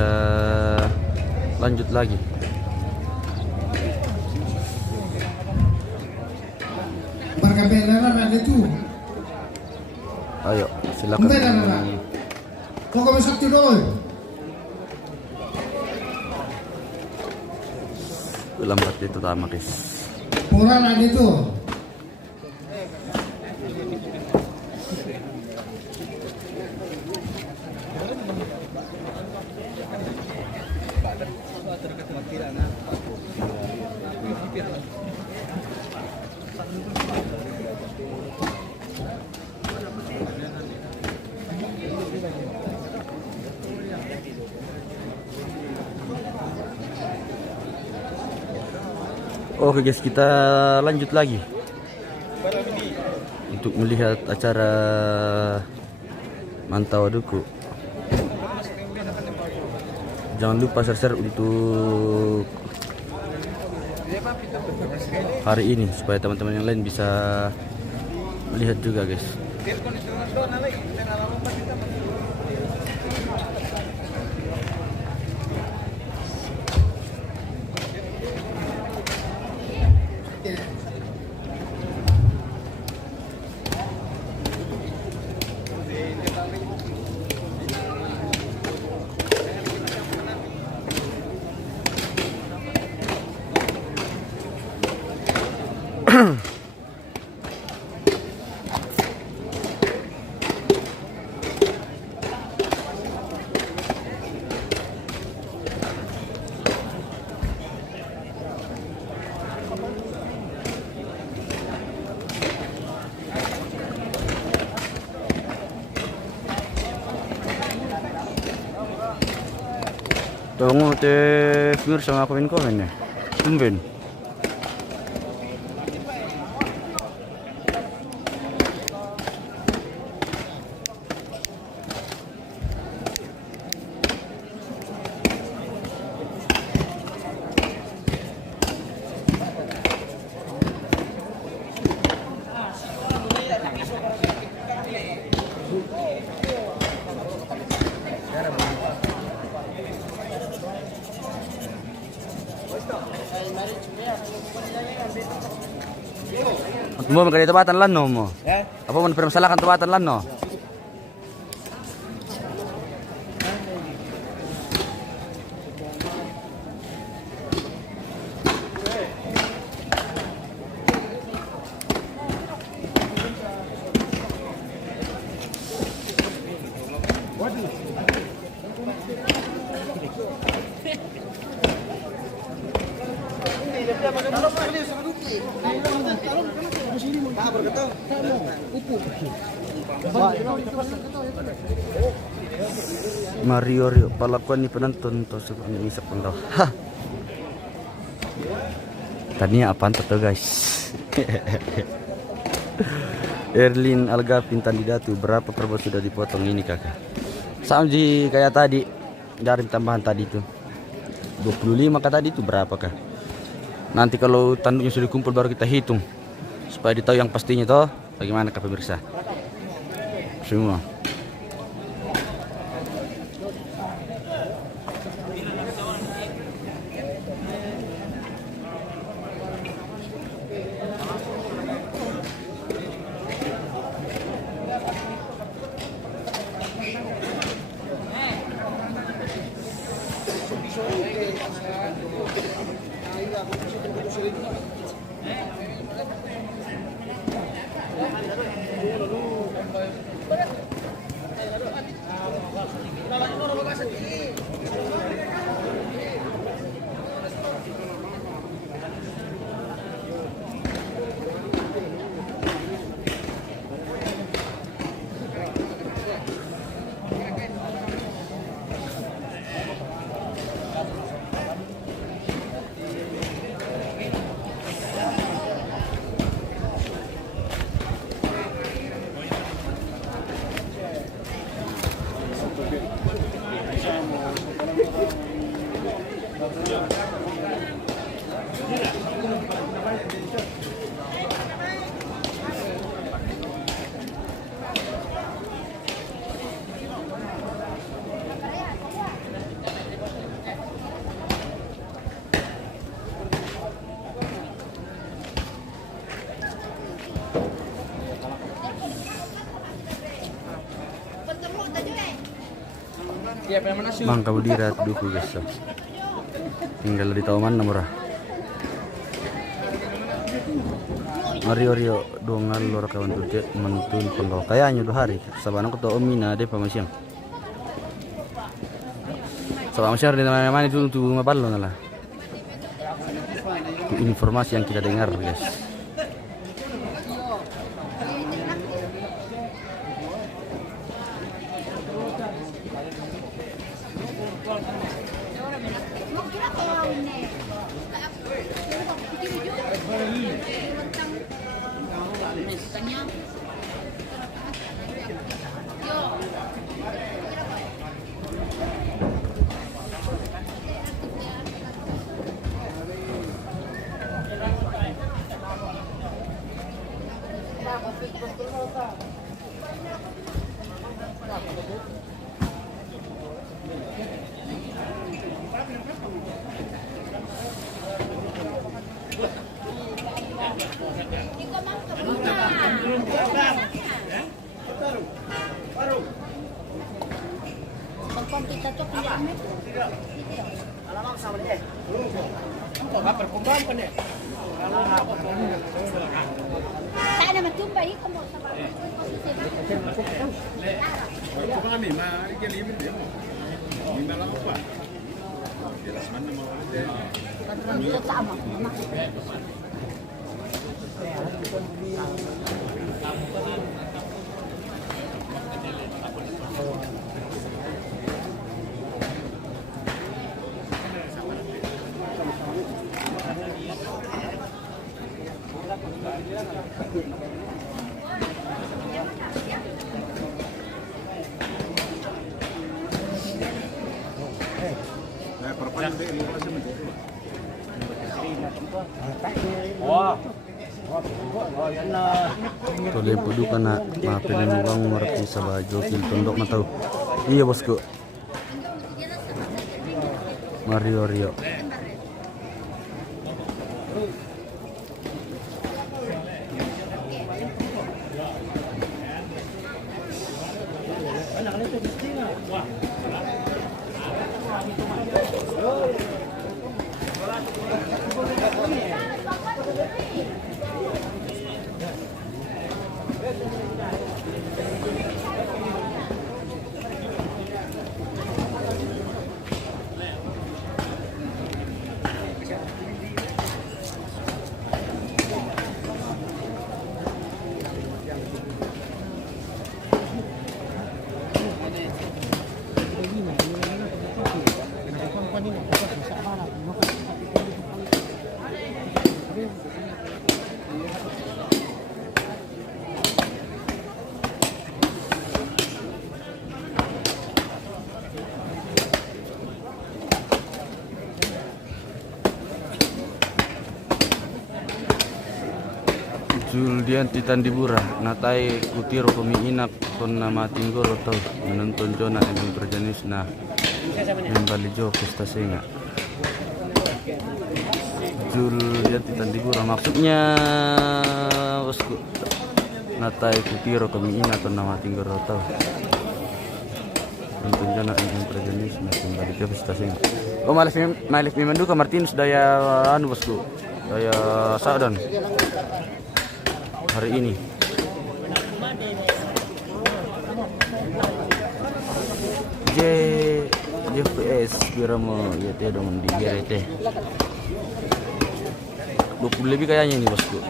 kita lanjut lagi. Ayo, silakan. Lambat itu pertama, guys. Orang ada itu. Oke guys, kita lanjut lagi untuk melihat acara Mantau Duku. Jangan lupa share untuk hari ini supaya teman-teman yang lain bisa melihat juga, guys. Tunggu teh viewer sama komen ya. Tumben. Mo magkali tawatan lan no mo. Apa man permasalahan tawatan lan no. Mario Rio palakuan ni penonton to sebenarnya isap pun tahu. Tadinya apaan tuh guys? Erlin Algafin Tandidatu, berapa kerbau sudah dipotong ini kakak? Sama kayak tadi, dari tambahan tadi tuh 25 kata tadi itu berapa kah? Nanti kalau tanduknya sudah kumpul baru kita hitung supaya ditahu yang pastinya toh. Bagaimana kak pemirsa semua? Bangka Budirat duku guys. Tinggal di tahu mana murah. Mario dongal lor kawan tuh mentun penggal kayaknya 2 hari. Sabana aku tahu Omina deh pamasiam. Sabana masyar di mana itu untuk mapal lo lah. Itu informasi yang kita dengar guys. Toleh pudu kana mapenen bang ngerti sabajo kin tondok matau. Iya bosku. Mario Rio. Juldian Titan Dibura natai kutiro kumiinak kon nama tinggoro tau menonton jona yang berjenis nah membalijo pesta singa. Juldian Titan Dibura maksudnya bosku natai kutiro kumiinak kon nama tinggoro tau menonton jona yang berjenis nah membalijo pesta singa. Oh malif memanduka Martinus daya anu bosku daya Saudan hari ini. JPS Biramo ya teh dong di GRT 20 lebih kayaknya ini bosku.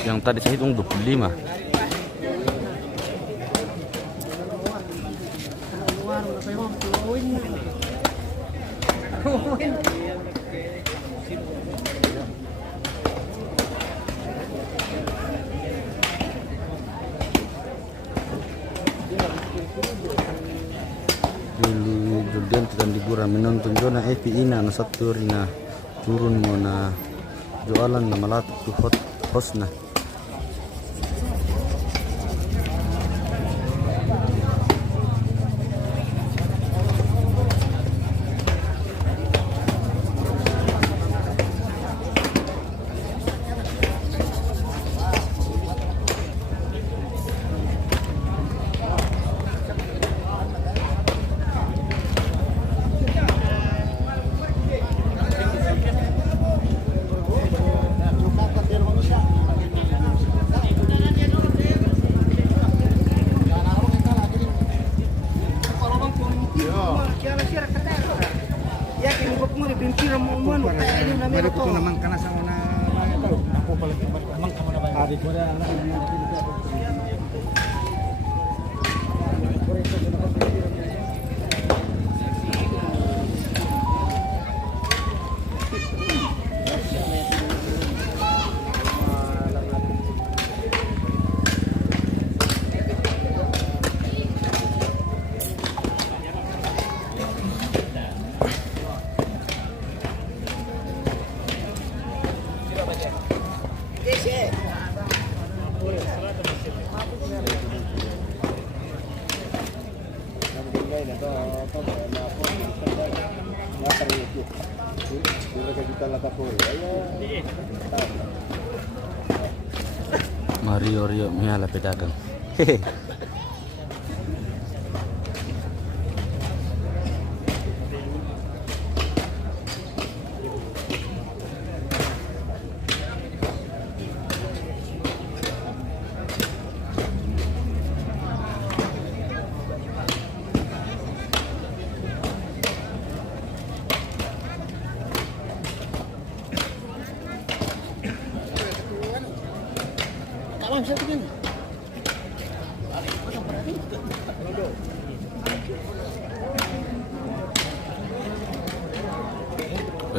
Yang tadi saya hitung 25. Juldian Titan Liburan menonton Jona Evi ina na satu rina turun mo na jualan na malatut tu host na. Mario Rio miala pedagang.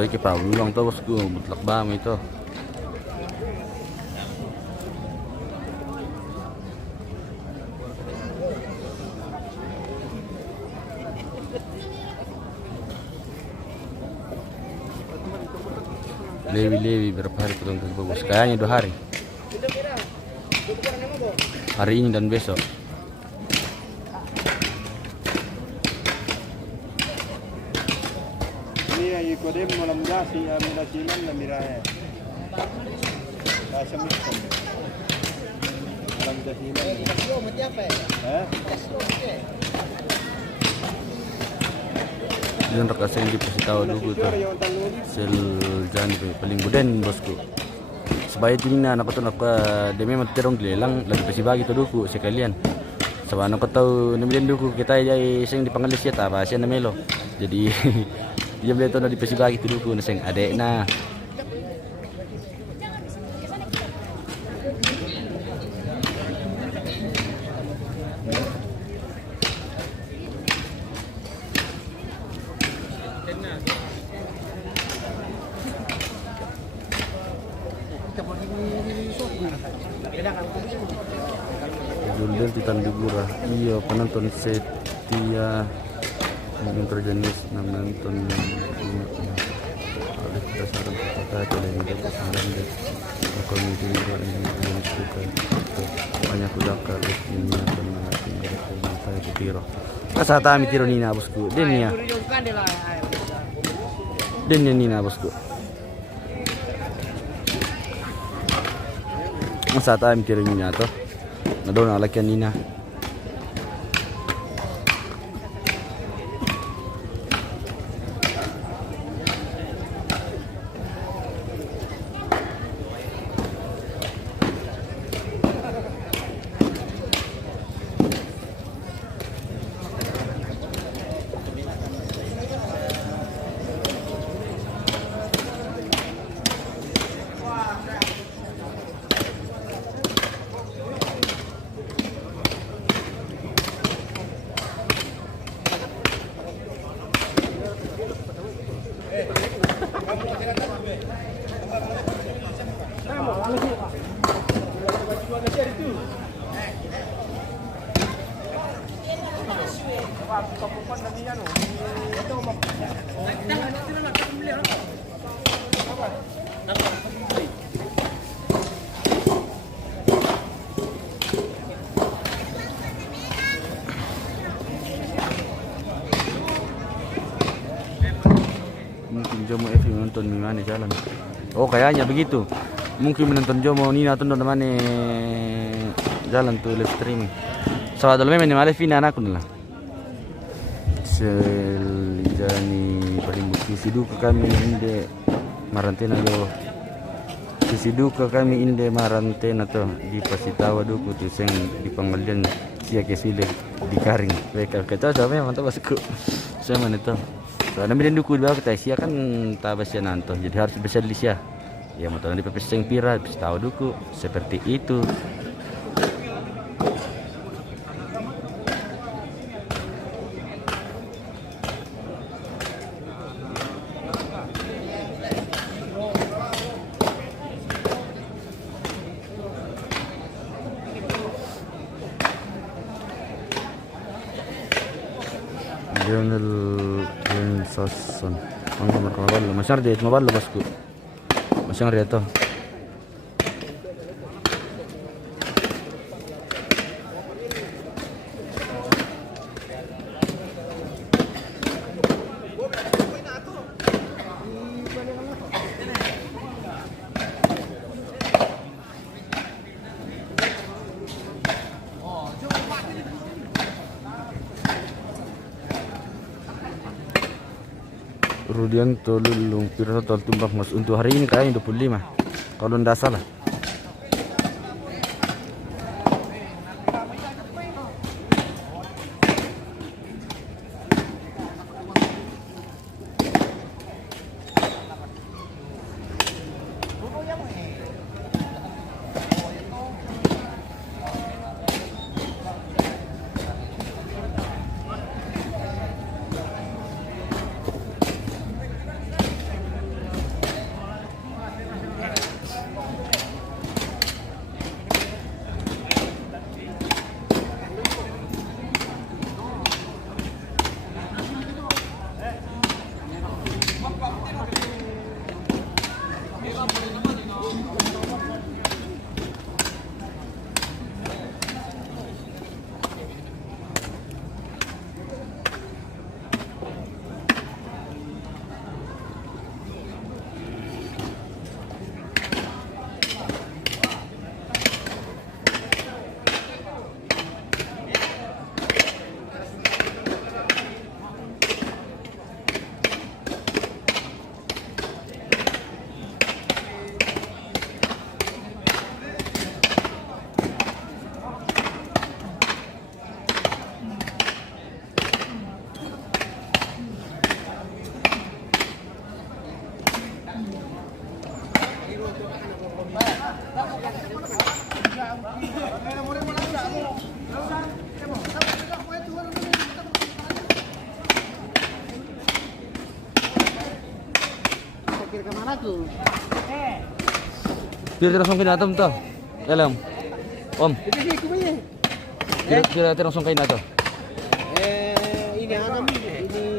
Oke, Pak, ulang tuh bosku, mutlak bam itu. Lewi berapa hari potong kaki bagus? Kayaknya 2 hari. Hari ini dan besok. Kodem malam gasi amila siman na mirahe. Nasa miskom. Malam gasiman. Yan rakas yang dipasitaw dulu tuh. Sel jan paling guden bosku. Sebaya tingna na patun ako demi matirong lelang lagi pasi bagi to duku sekalian. Sabana ko tahu namilin duku kita ay sing dipangalis ya ta ba siya namelo. Jadi dia beli itu na dipasibagi tu dulu na sing adek na. Julder di Tandugura. Iya, penonton setia mungkin terjenis nonton oleh kita sarang kata televisi kesalahan dan komisi ini suka banyak udakar ini karena saya kutiro asa tami tiro nina bosku denia nina bosku asa tami tiro nina to nadona lakian nina. Ito Mungkin Jomo Evi menonton Mimane jalan. Oh kayaknya begitu. Mungkin menonton Jomo Nina tuh mana jalan tuh live streaming. Salah dulu memang male fina anakku lah. Seljani paling sisi duka kami inde marantena yo. Sisi duka kami inde marantena tuh di Pasitawa duku tuh seng di pengadilan sia kesile di Karing. Mereka kata sama mantap bosku. Saya mana tuh. Soalnya mirin duku di bawah kita sia kan tabasya nanto. Jadi harus bisa di sia. Ya mau tahu di pepeseng pira, bisa tahu duku seperti itu. Lionel Sasson. Ang marka maballo. Masyar di maballo basku. Masyar di ito. Rudianto Lulung Pira total tumbak mas untuk hari ini kayaknya 25 kalau ndak salah. Biar langsung kain atom tuh, dalam, om. Biar langsung kain atom. Ini anam, ini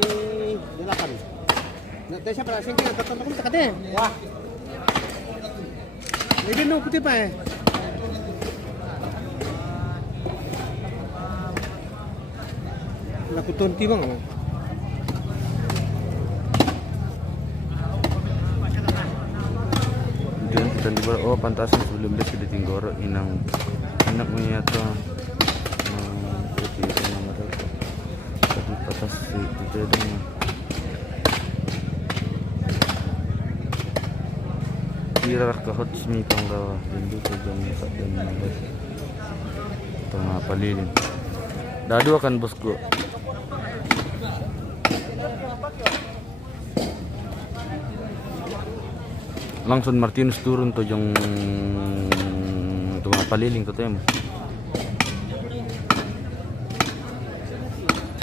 8. Nanti siapa rasa kita tonton tekatnya? Wah. Ini no putih pak. Laku tonti bang. Dan di bawah pantasan sebelum dia sudah tinggoro inang anak menyatu itu nama mereka tapi patas itu dia kira kahot semi panggawa lindu ke jam 4 dan 15 tengah palilin dah dua kan bosku. Langsung Martinus turun tuh yang tengah paliling tuh tem.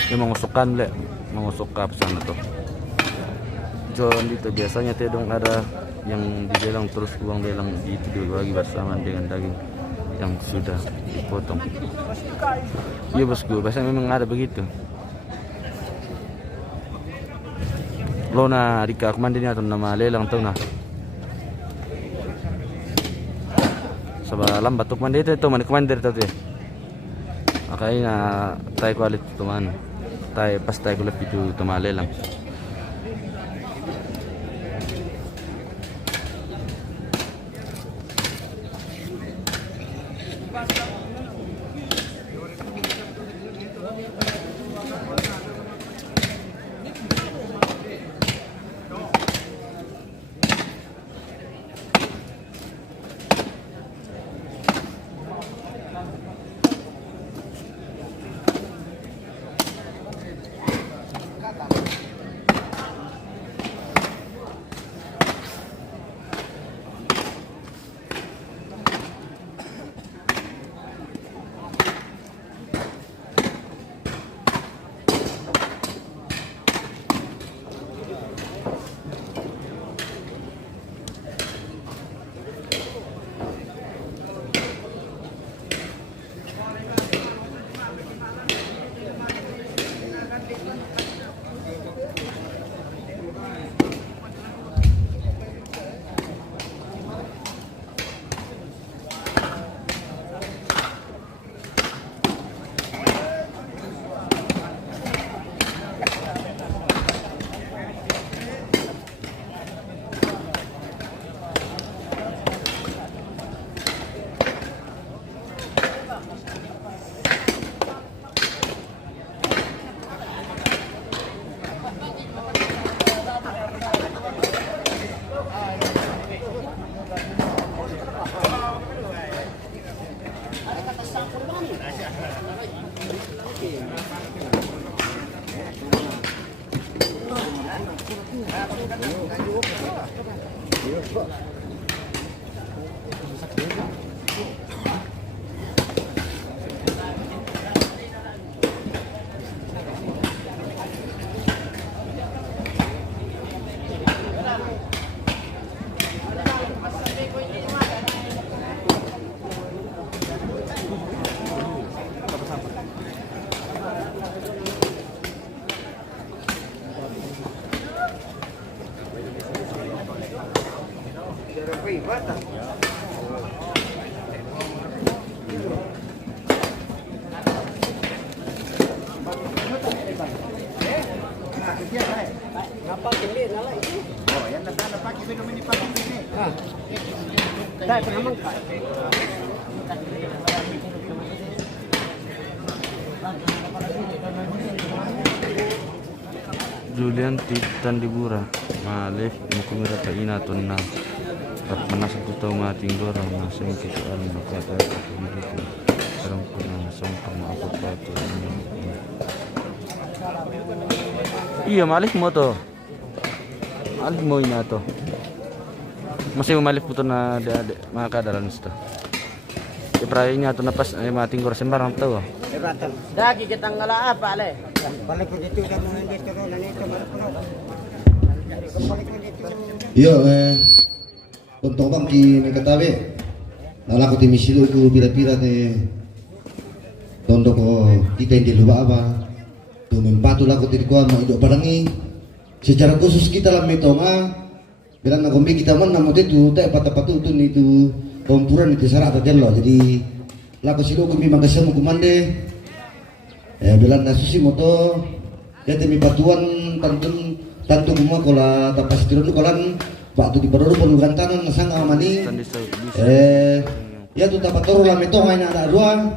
Dia mengusukkan le, mengusuk ke sana tuh. John itu biasanya tuh dong ada yang dibelang terus uang belang itu dibagi bersama dengan daging yang sudah dipotong. Iya bosku, biasanya memang ada begitu. Lona dika kumandin atau nama lelang tuh nah. Sabah lambat tuh kumandin itu man kumandir tuh tuh. Makanya tay kualit teman. Tay pas tay kulap itu teman lelang. Julian Titan Dibura Malif Mukumira Taina Tunna Rat Manasang Kutau Mating Dora Masing Kituan Makata Kutubidiku Serang Kuna Songkar Maafat Batu Iya Malif mo to Malif mo ina to Masih Malif puto na mga kadaran ito Ibrahimnya to napas Mating Dora sembarang tao Dagi kita ngala apa le? Balik ko dito ka mga dito na nito Yo, untuk bang ki Mekatawe, nala ko timisilo ko pira-pira te tondo ko kita hindi lupa apa, tumimpatu lah ko tirikuan ma idok barangi. Secara khusus kita lah metonga, bilang na kombi kita man namo itu te patapatutun itu kompuran itu sarak terjelo. Jadi lako silo ko mi magasam kumande, bilang na susi moto, ya temi patuan tantu kumua kola tapas tiron kolan waktu di baru penugan tanan sang amani ya tu dapat toro lah meto main ada dua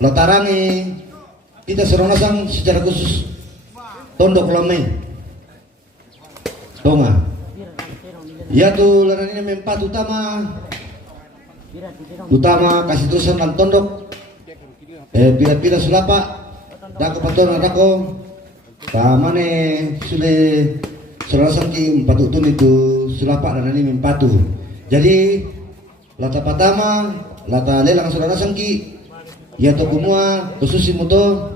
lo tarangi kita serona sang secara khusus tondok lame tonga ya tu larani mempat utama kasih terusan dan tondok bila sulapa dak paton adako kamane sudah serasang ki empatutun itu sulapak dan ini empatu. Jadi lata pertama lata lelang serasang ki ya to kumua khusus moto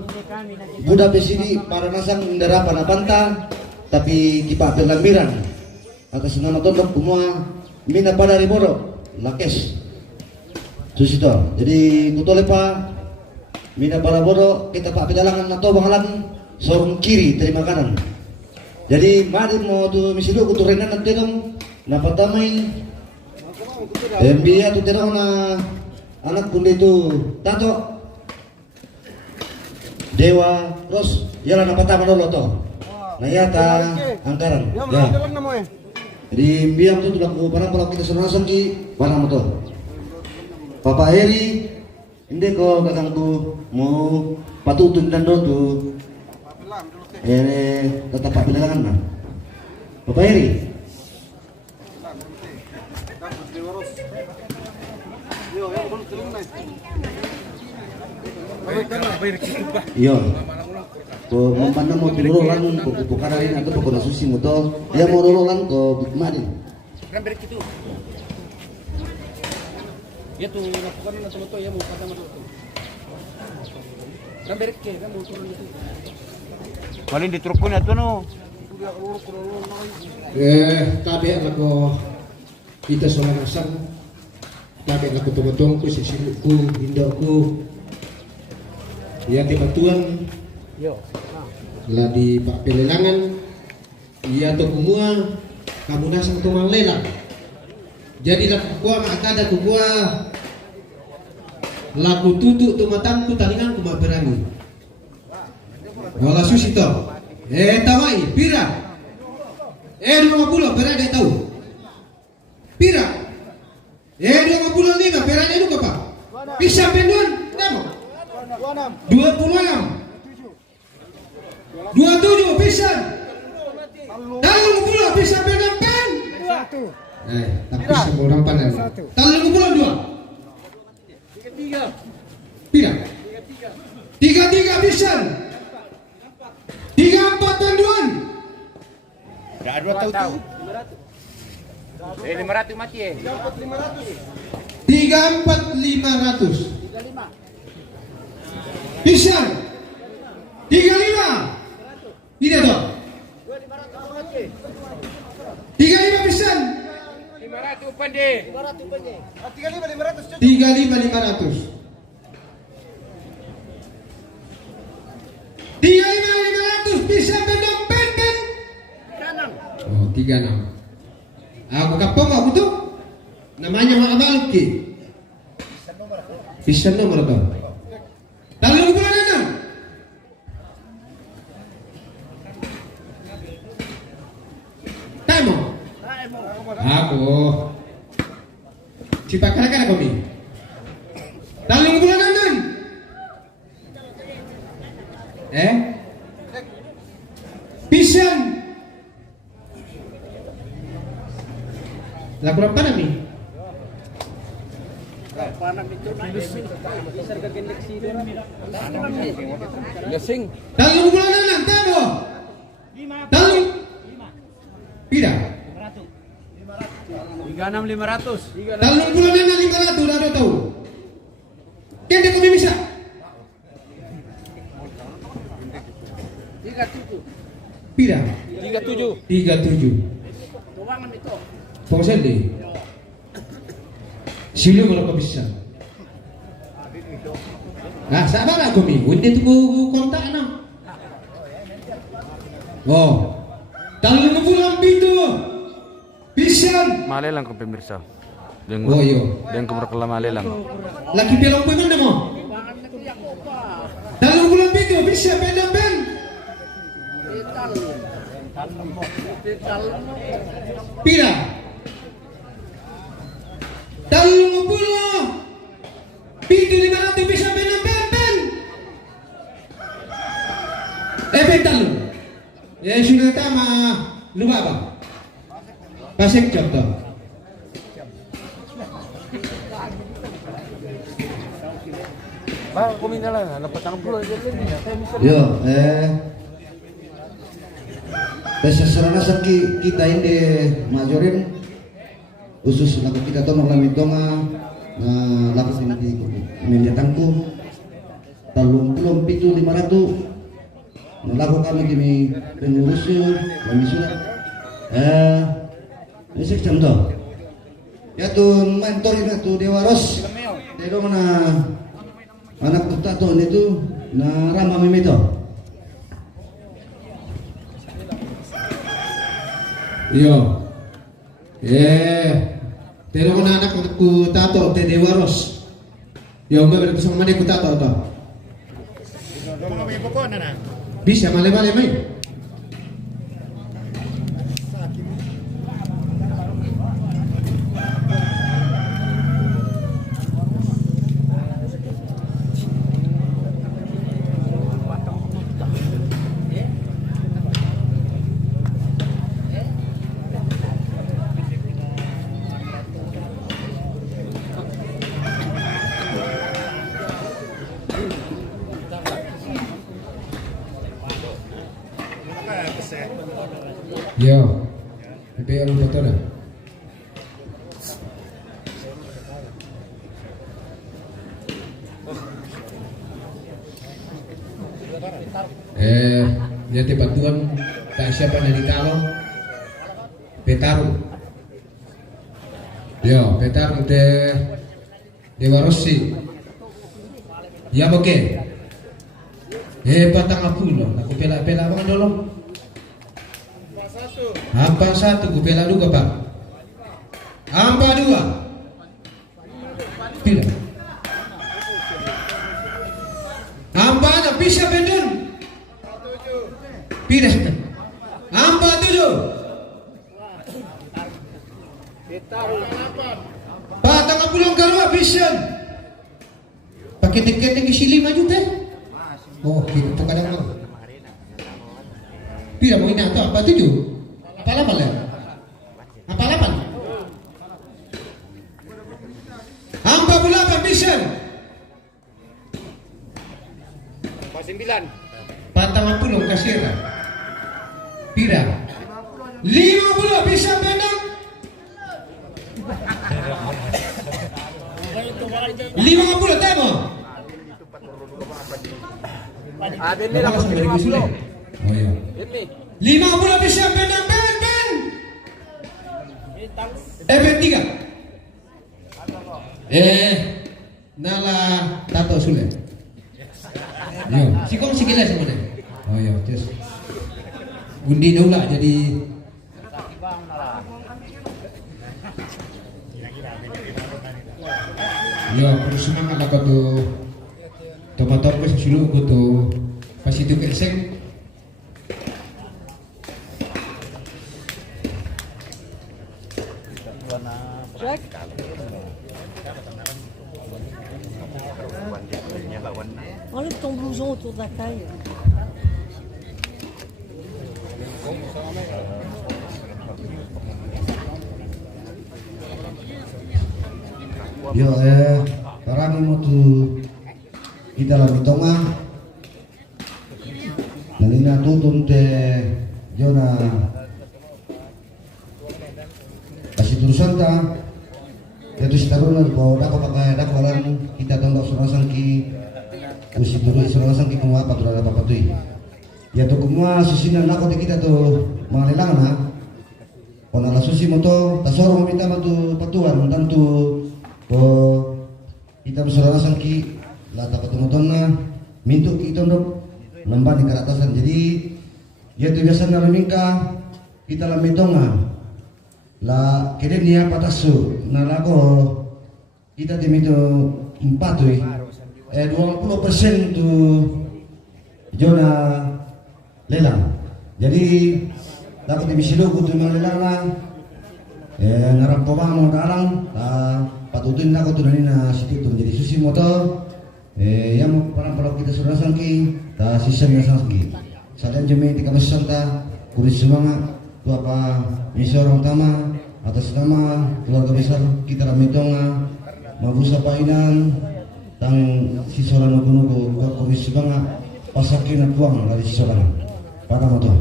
budak besini para nasang ndara panapanta tapi kipa pelambiran atas nama tondok kumua mina pada riboro lakes susito. Jadi kutolepa mina pada bodo kita pak pejalangan atau bangalan sorong kiri terima kanan Jadi mari mau tu misilu ku turenan nanti dong. Na pertamai Mbia tu terong na anak pun itu tato Dewa terus yalah na pertama dulu to. Na yata angkaran. Ya. Jadi Mbia tu tulang ku parang kalau kita senang ki parang to. Papa Heri hindi ko kakang tu mau patutun dan do tu. Tetap pilihan na. Papa Heri. Iya. Ko mana mau turulan ko pukarain atau ko nasusi mo to. Dia mau turulan ko bigmanin. Ramber gitu. Ya tuh lakukan na tulo to ya mo kata mo to. Ramber ke kan mo turun gitu. Paling di truk ko na to no. Tabi ako kita solang asam. Tabi ako tumutong ko sisilu ko hinda ko. Ya kebatuan. Yo. Lah di Pak Pelelangan. Iya to kumua kamu nasang tungang lelang. Jadi lah kukuha makada kukuha laku tutuk tumatamku talingan kuma berani. Wala susi to. Tawai pira. 20 berada tahu. Pira. 25 berada lu apa? Bisa penduan, kamu. 26. 27 bisa. Tahu pula bisa penduan pen. Tapi semua orang pandai. Tahu pula 2. 33. Pira. 33 bisa. 34 penduan. Dah 2 tahu. 500 mati 34 500. Bisa. 35. Tidak toh. 35 bisa. 500 pande. 35 500. 35 500 bisa bendong pen. Oh 36. Aku kapong aku tuh. Namanya Mak Maluki. Bisa nomor berapa? Talung bulan 6. Tamo. Aku. Cipakara kami. Talung bulan 6. Pisan. Lagu apa nami? Gasing. Talung bulan 6, tamo. Talung. Pira. 36 500. Talung bulan 6 500 dah tahu. Kende kami bisa. 37. Pira. 37. 37. Tuangan itu. Pokoknya deh. Silo kalau kau bisa. Nah, sabar lah kami. Undi tu kontak na. Oh, talung bulan itu. Bisa. Malelang ko pemirsa. Oh iyo. Dan ko berkala malelang. Laki pelong pun mana mo? Talung bulan itu bisa benda ben. Pira. Talung bulan. Pintu 500 bisa benda ben. Talung. Ya sudah tama. Lupa apa? Pasek contoh. Ba, kumina lang, napatang pulo Yo, Pesasarana kita ini majorin khusus laku kita tuh mengalami tonga laku ini menjatangku talung 500 laku kami kini pengurusnya kami sudah ini contoh ya tuh mentor ini tuh Dewa Ros dia mana anak tato itu na Rama Mimito Yo. Tero na anak ku tato te Dewaros. Yo, mbak bersama mana ku tato to. Bisa male-male mai. Yo, PPL foto dah. Ya bantuan tak siapa dari kalau Petarung. Yo, Petarung de Warossi. Ya oke. Batang aku loh, aku pela-pela banget dulu. Hampa 1, gue bela juga Pak. Hampa 2. Tidak. Hampa ada bisa benden. Tidak. Hampa 7. Batang pulang karwa bisa. Pakai tiket isi 5 juta. Oh, gitu tuh kadang. Tidak mau ini atau apa 7? Apa 8 ya? Apa 8? Hampa 8 bisa. Apa 9? Patang pulong kasir. Pira. 50 bisa benang. 50 temo. Ada ni lah 50. Oh iya. 50 bisa benang ben. Ben 3. Nala tato sulit. Yo, sikong sikile semuanya. Oh iya, terus undi dulu lah jadi. Yo, terus semangat apa tuh? Tomator ke silo tuh pas itu keseng. Enlève ton blouson autour de la taille. Yo, parang mo tu kita lagi tonga. Nalina tutun te Jona kasih turusan ta. Itu setaruna ko dako pakai dakolan kita tondok surasang ki usi turu surasang ki kuma apa turada apa tu. Ya to kuma susina nako te kita to mangalelang na. Ona la susi moto tasoro minta matu patuan tentu ko kita surasang ki la tapatumuton na mintu ki tondok nambah di keratasan. Jadi ya tu biasa naramingka kita lamitonga la kede nia patasu na lago kita timito 4 20% tu jona lelang. Jadi dapat dimisilu kutu lelang lah ngarampo bang mo dalang patutin na ko tunani na situ jadi susi moto yang parang kita sudah sangki ta sistem yang sangki salian jemi tika masanta kumis semangat tu apa misi orang utama atas nama keluarga besar kita Ramitonga mabusa painan tang sisoran nugu kumis semangat pasakin tuang dari sisoran pada moto.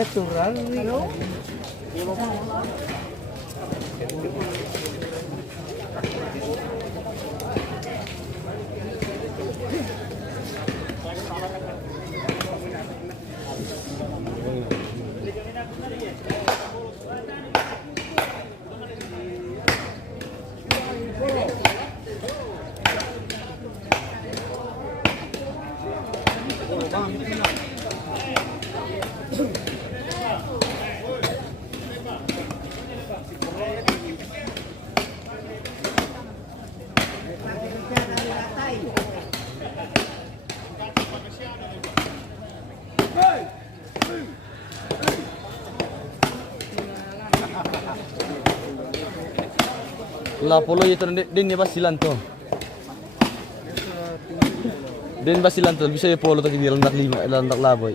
Natural. La polo itu din ni basilan to. Din basilan to bisa ya polo tadi landak 5 landak laboy.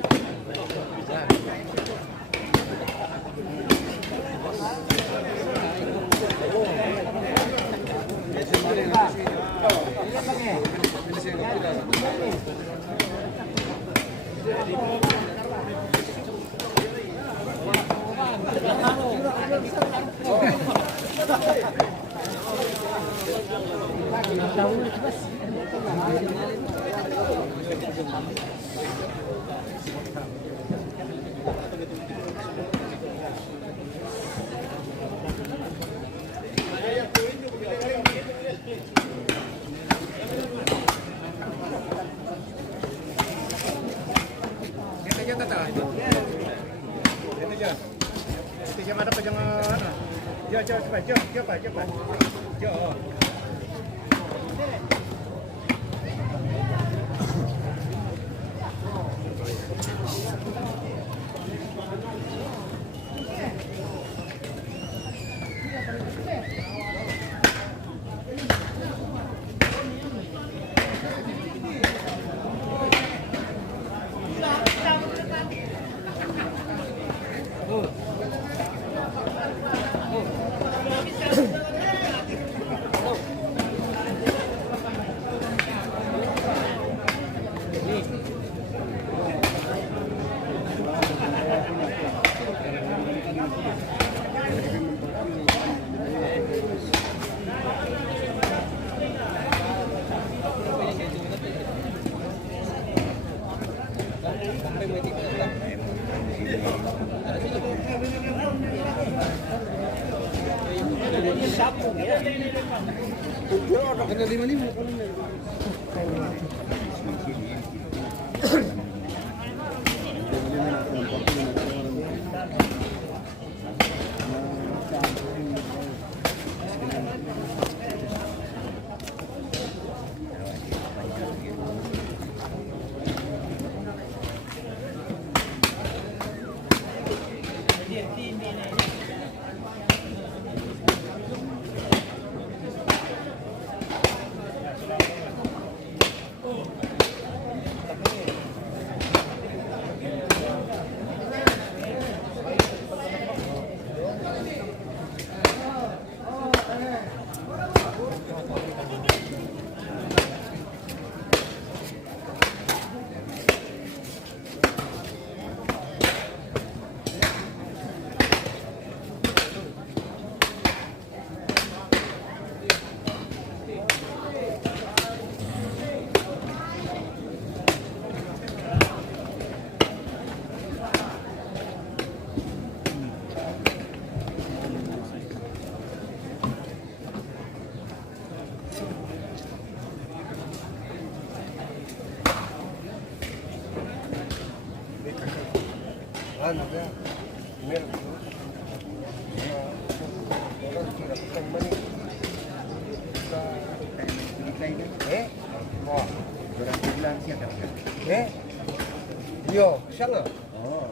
Yo, sana. Oh.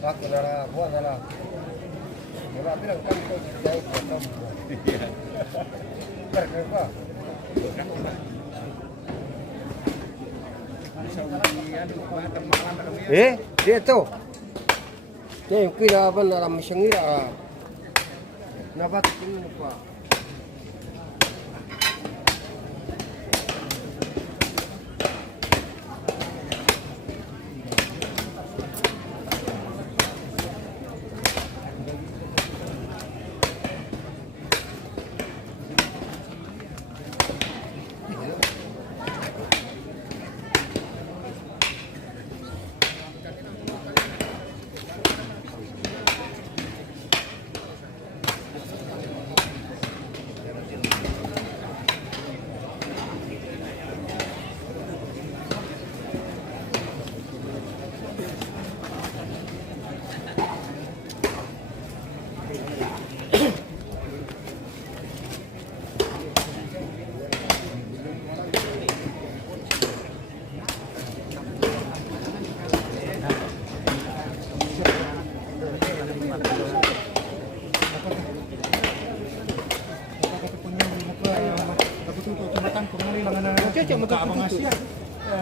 Aku dah buat dah. Kalau bilang kan kau jauh ke Iya. Kenapa? Dia tu. Yang kira apa dalam mengira. Nabat ini apa?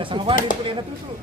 Sama balik pula na tutu.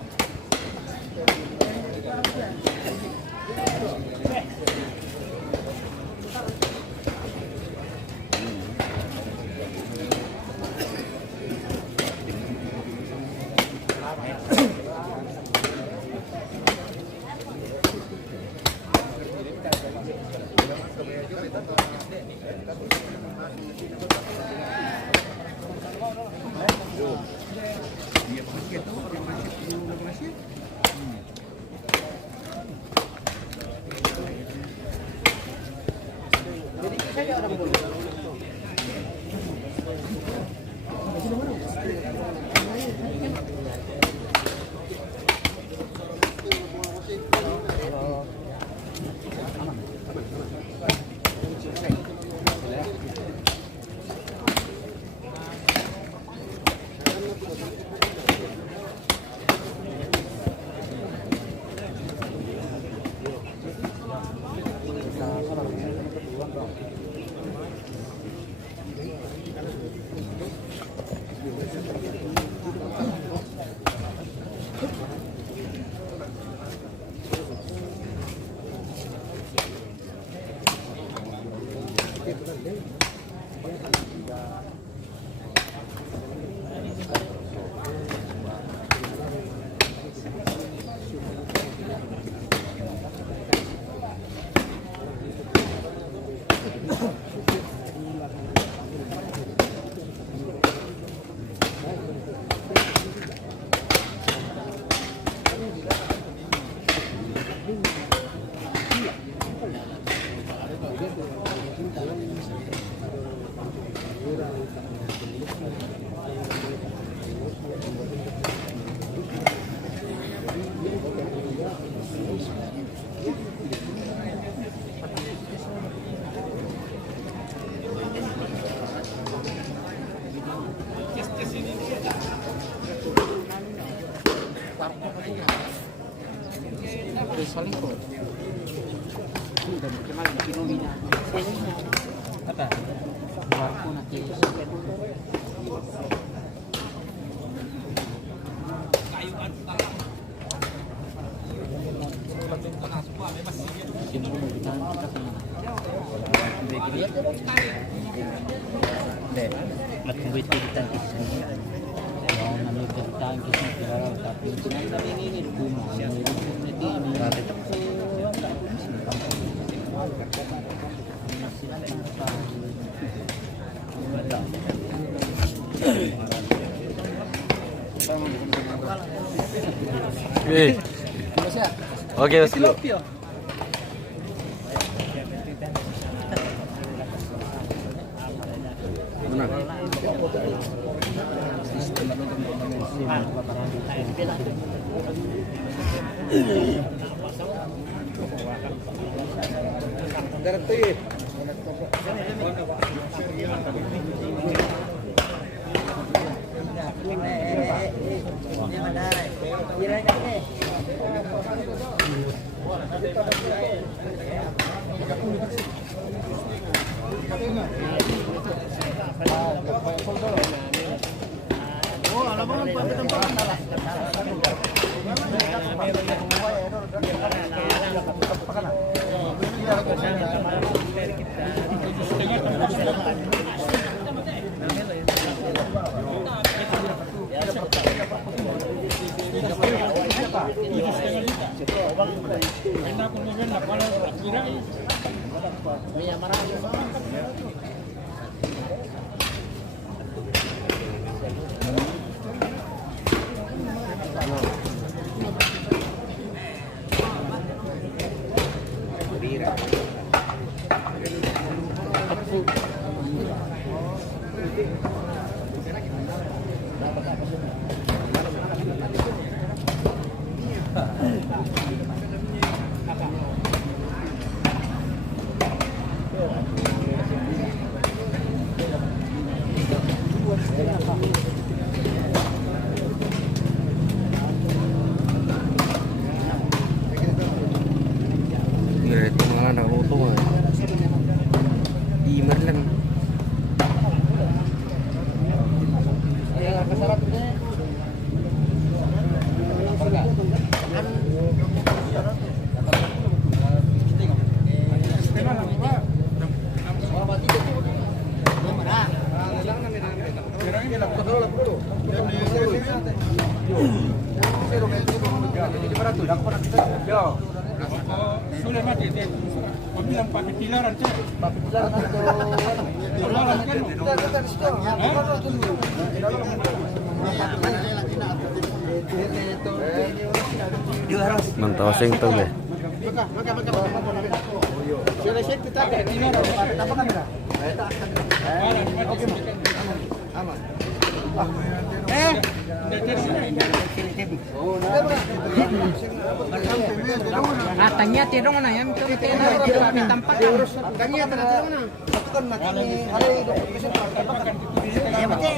Oke, Mas Kilo. pakai tilaran cek. Mantap sing tuh be. Katanya tidak mana ya, itu tempat katanya tidak mana. Itu kan mati hari ya betul.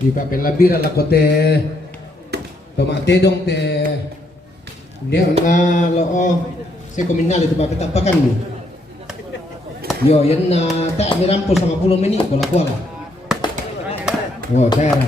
Di papel labira la kote tomate dong te dia na loo se komunal itu papel tapakan mo yo yan na ta mirampo sa 10 menit ko la kuala oh tera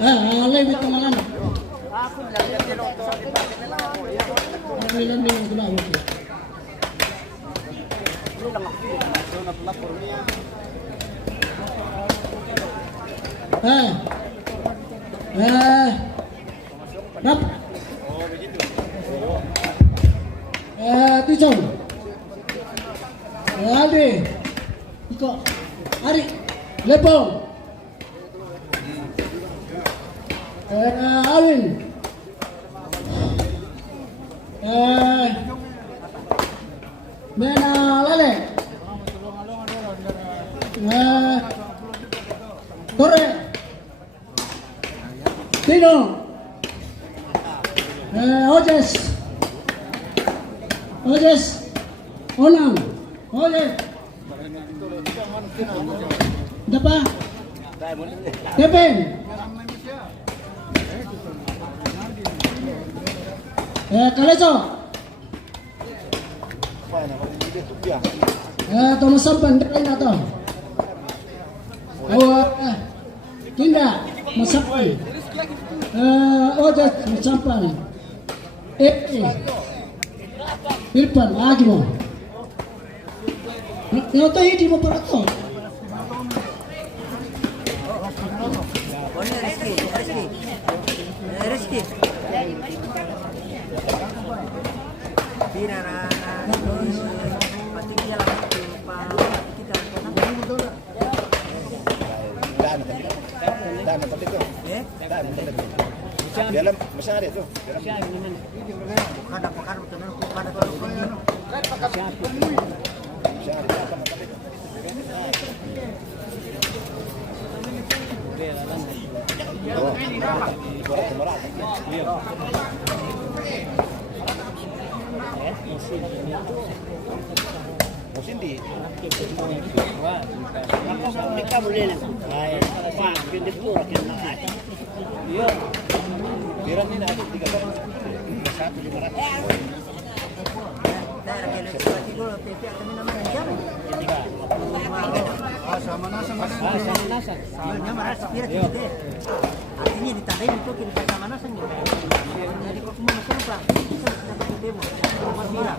Alay wit naman ano. Ilan din yung gulawin ko. Rap. Tijong. Aldi. Iko. Ari. Lepong. Awin. Mena Lale. Tore. Tino. Ojes. Onang. Ojes. Dapa. Tepen. Kaleso. Thomas Sampan dekat atau? Kinda Masapan. Ojes Masapan. Irfan lagi mau. Yang tahu ini mau perato. Rizky. Dalam masih ada tuh. Artinya ditambahin itu kira-kira sama nasan gitu. Jadi kok cuma masuk apa? Bisa dapat demo. Nomor merah.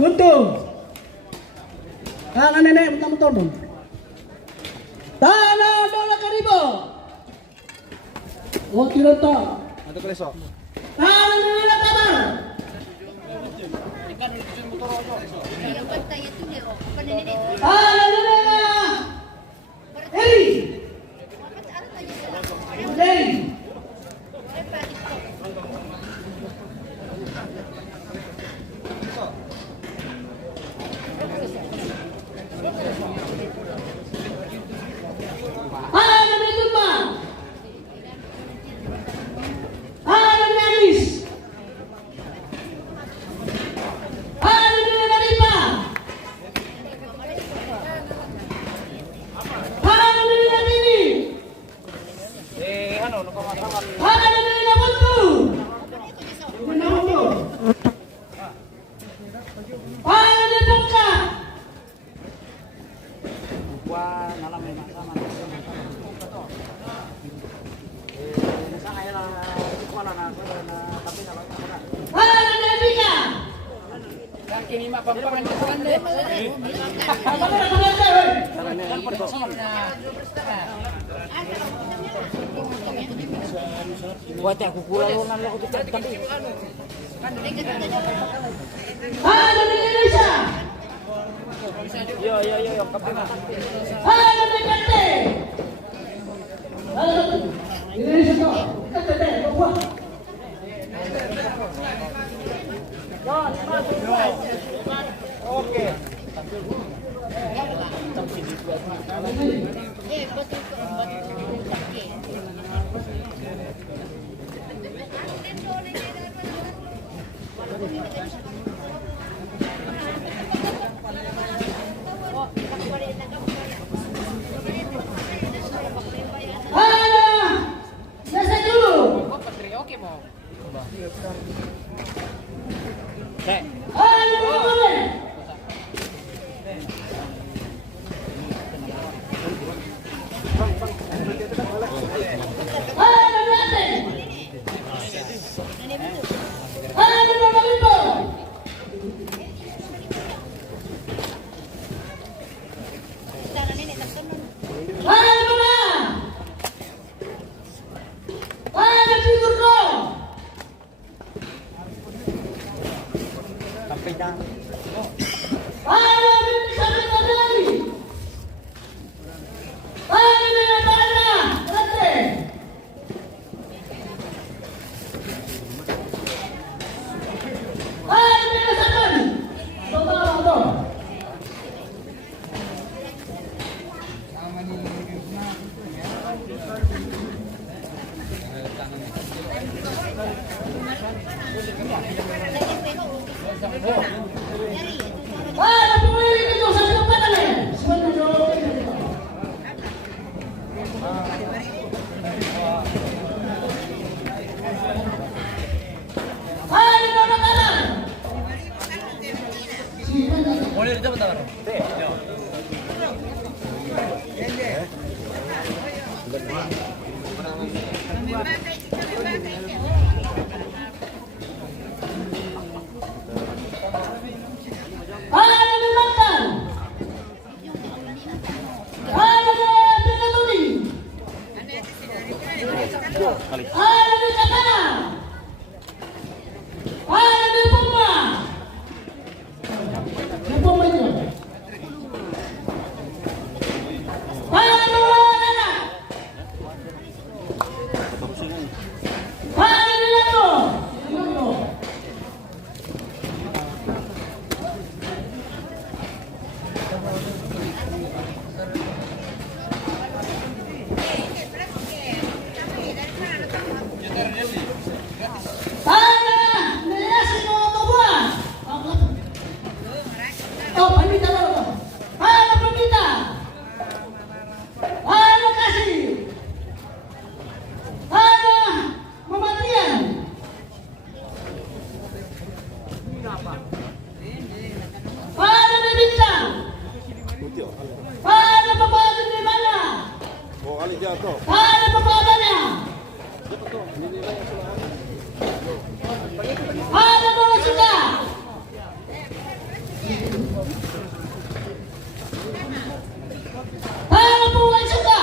Untung. Tangan nenek mentang-mentang. Tanah dola karibo. Oh tidak tak. Ada keleso. Tangan nenek kabar. Tangan nenek. Eri. Eri. Buat aku kurang lo kita tapi. Halo Indonesia. Yo, kapten. Halo Jakarta. Halo Indonesia kok. Kata buah. Oke. Selesai dulu. Halo boleh. Halo Nate. Halo Mama Limbo. Halo Mama. Halo Tidurko. Halo Bibi Sabit Adali. Halo Nena Bala. Nate. Halo Nena Saban. Tolong. Halo pemilik itu saya katakan ya. Halo Nona Karan. Boleh kita bentar. Halo Mimakan. Halo Pinaturi. Halo Nikatana. Halo Nipuma. Nipuma itu. Halo Nana. Halo Nilano. Halo pembawaannya. Halo Mama Suka. Halo Puan Suka.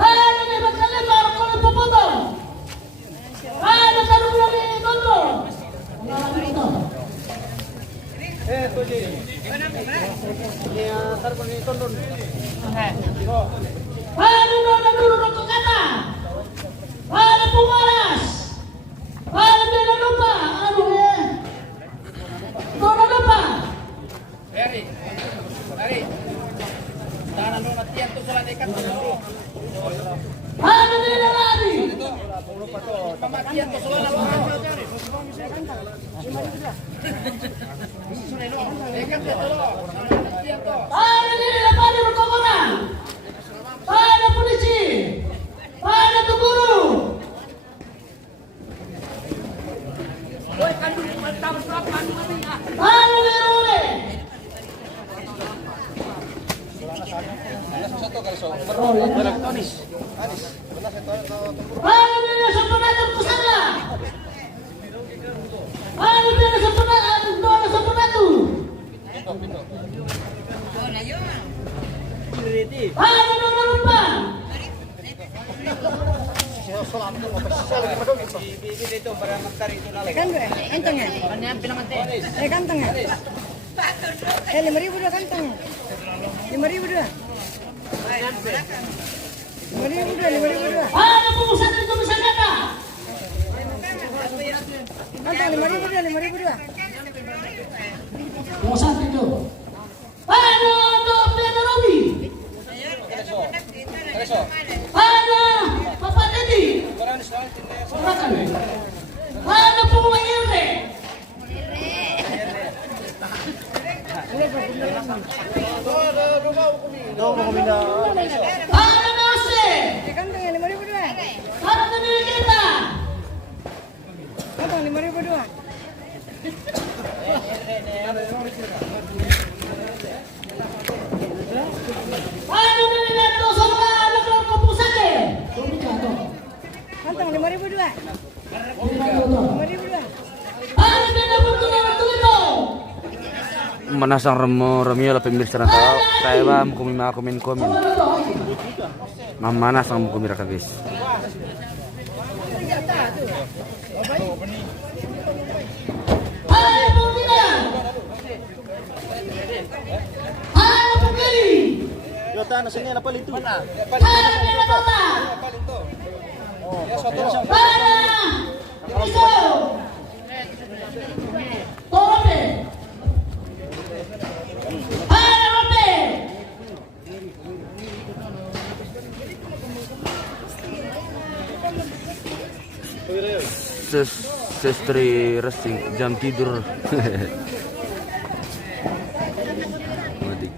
Halo Neba Kalemar, kalau popotong. Halo Karulani Tondo. Halo Nona Dulu Rokok Kata. Halo Pumaras. Halo Jangan lupa. Jangan lupa. Halo Nina Lari. Halo Nina Lari Rokok Para nila sa panatang kusada. Para nila sa panatang sa panatu. Para nila lupa. Kantong ya? Kantong ya? 5.000 dua kantong. 5.000 dua. 5.000 dua. Para pengusaha itu bisa kata. Kantong 5.000 dua. Pengusaha itu. Para untuk Pedrobi. Para Bapak Teddy. Para pengusaha Irre. Para Nase. Kantong ya 5.000 dua. Para pemilik kita. Kantong 5.000 dua. Para pemilik itu sama anak pengusaha. Kantong 5.000 dua. 5.000 dua. Para pemilik itu. Manasang Romeo la pemirsa na tao. Kaya ba mo komen. Mamanas ang kumira ka guys. Para pemilik. Para pemilik. Yota, nasa nga napalito. Para pemilik kota. Para Iso. Torre. Para Rope. Sestri resing jam tidur. Mudik.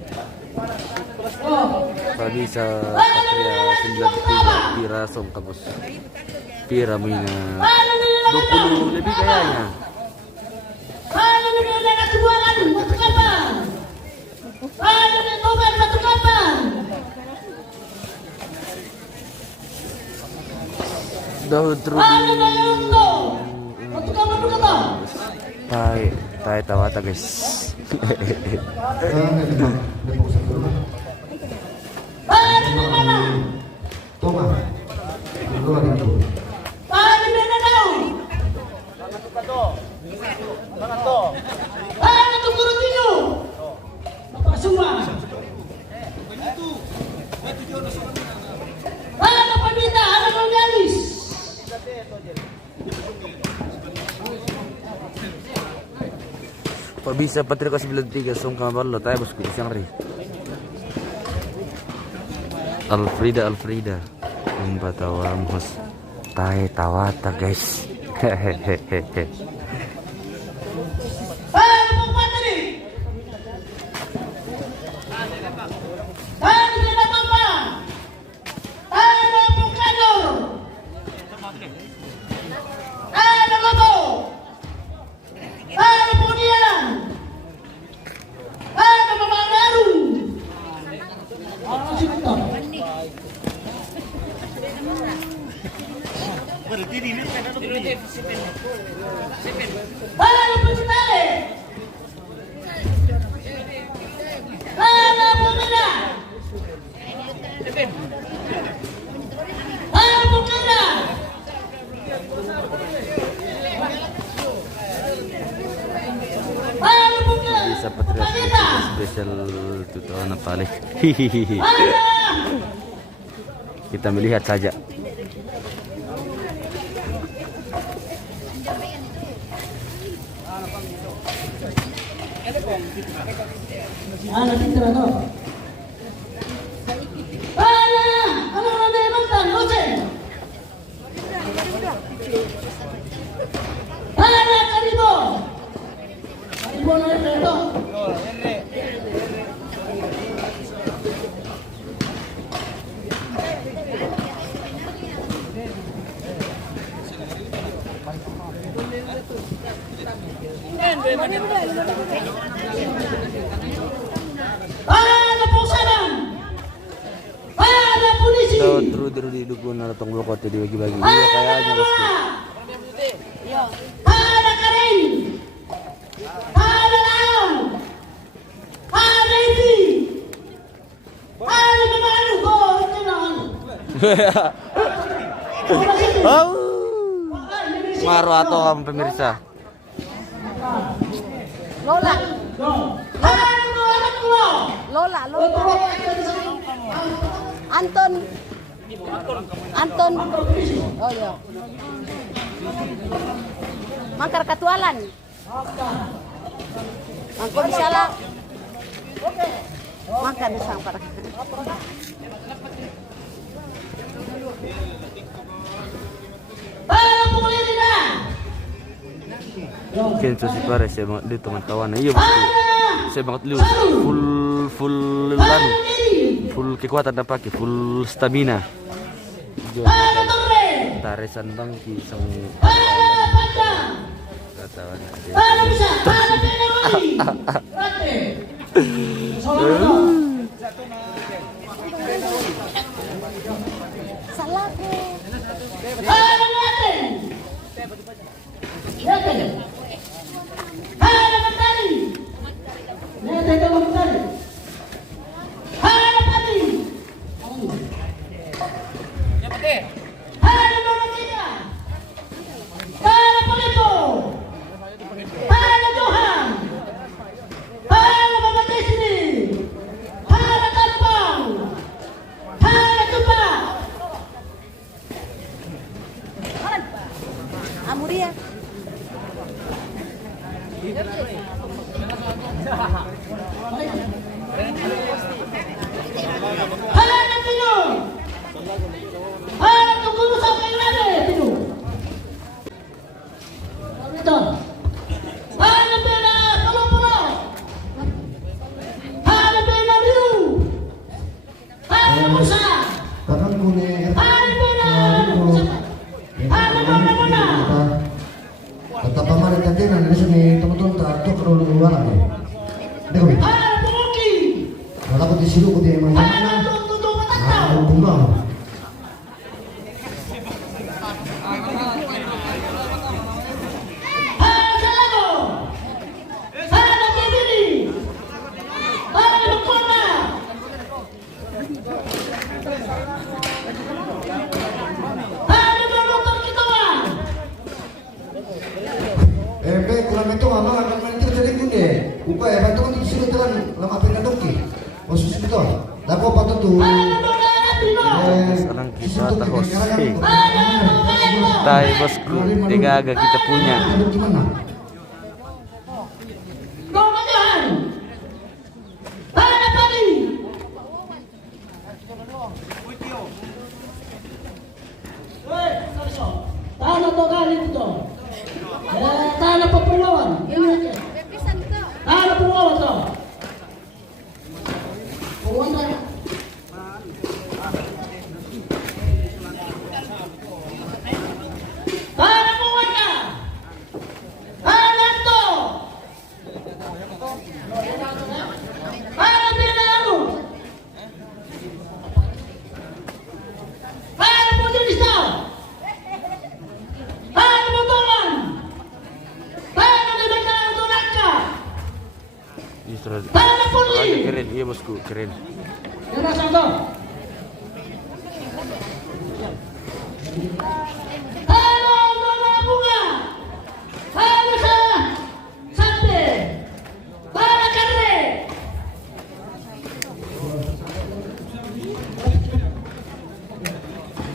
Pagi sa Patria 93 Pira som kapos. Pira mo na 20 lebih kayaknya. Para pemilik ketuaan batu kapan. Para pemilik tobat batu kapan. Daud Para Rudy. pemilik untuk. Batu kapan kata. Tai tawata guys. Para pemilik mana. Toma. Dua ribu. Para pemilik tahu. Para tukuru tinu. Bapak semua. Para pendeta anak organis. Pak bisa Patria 93 song kaballo tayo bos ko siyang ri. Alfrida ang batawa mos tayo tawata guys. Hehehehe. Para pembateri. Para tidak apa. Para pukador. Para lobo. Para pudian. Para pemadaru. Para siapa? Para pencitale. Para pemuda. Para pemuda. Para pemuda. Bisa Patria spesial tutorial na pali. Hihihi. Kita melihat saja. Ana Citra to. Ana, ano na may mantan, Jose. Ana Karibo. Karibo na ito. Ana Pusanan. polisi. Terus didukung atau blokot dibagi-bagi. Iya kayaknya bosku. Ada Karin. Ada Laon. Ada Iti. Ada Memalu. Oh, tenang. Maru atau pemirsa. Lola. Ada Lola. Anton. Oh iya. Mangkar katualan. Mangko bisa lah. Makan sang para. Kenzo si pare saya banget di teman-teman. Iya bosku. Saya banget lu full lanu. Full kekuatan dan pakai full stamina. Taresan bangki sang katawan. Salah ko. Amuria. Bahkan punya tetap paman tadi nanti di sini teman-teman tak tuh kalau luar lagi. Deh, kalau aku disuruh aku dia emang mana? Aku kumbang. Kurang itu mama akan nanti jadi kunde. Upaya bantu kan disuruh telan lama pernah doki. Khusus itu. Lalu apa tuh? Sekarang kita tahu sih. Tai bosku, agak kita punya. Gimana? Tanah to kali itu. Tanah Papulawan. Tanah Papulawan to. Puluhan. Tanah Pawaga. Tanah to. Tanah Binaru. Tanah Pujista. Tanah Motolan. Tanah Debekar Tulaka. Tanah Puli. Keren, iya bosku, keren. Yang satu. Halo Nona Bunga. Halo Sampai. Halo Kadre.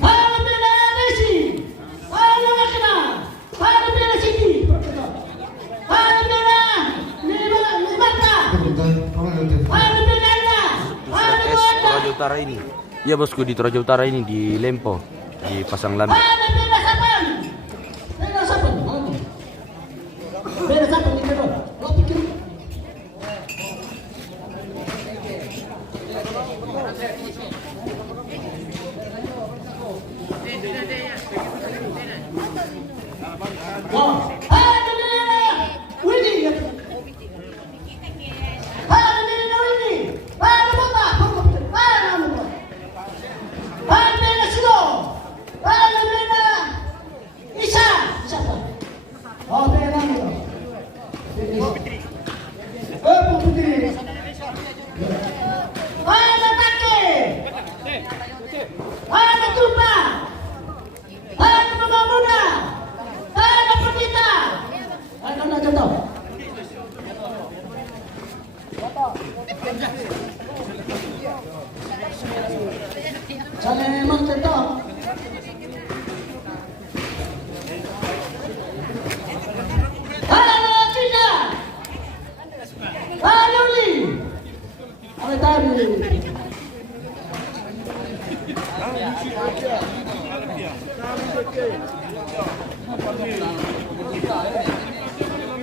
Halo Bina Desi. Halo Akna. Halo Bina Siti. Halo Bina Limata. Halo Bina Anda. Halo Es Toraja Utara ini. Iya bosku, di Toraja Utara ini di Lempo, di Pasang Lambe. Halo Bina Sapan. Bina Sapan. Bina Sapan ini dulu. Lo pikir. Oh, halo Bina Widi. Halo Bina Widi. Halo Bapak. Halo Bapak. Anak Tupa. Anak Mama Muda. Anak Perdita. Anak contoh. Saya memang contoh. Halo Cina. Halo Li. Halo Tari.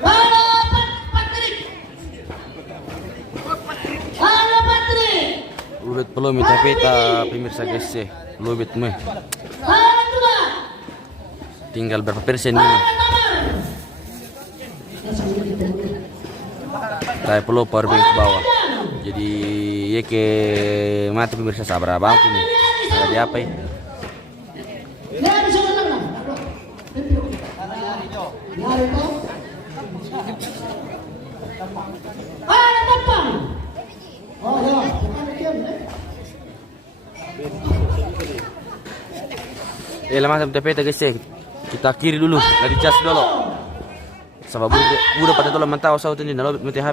Halo Patrick. Halo Patrick. Lubit pelumi tapi tak pemirsa guys sih. Lubit meh. Halo Tua. Tinggal berapa persen ini? Halo Tamar. Saya perlu power bank ke bawah. Jadi ya ke mati pemirsa sabar abang pun nih. Ada di apa ya? Ya bisa menang lah. Nyari kau. Halo Tampang. Oh ya, bukan diam deh. Lama sampai TP guys sih. Kita kiri dulu, dari jas dulu. Sebab udah pada tulang mentau sautin di dalam HP.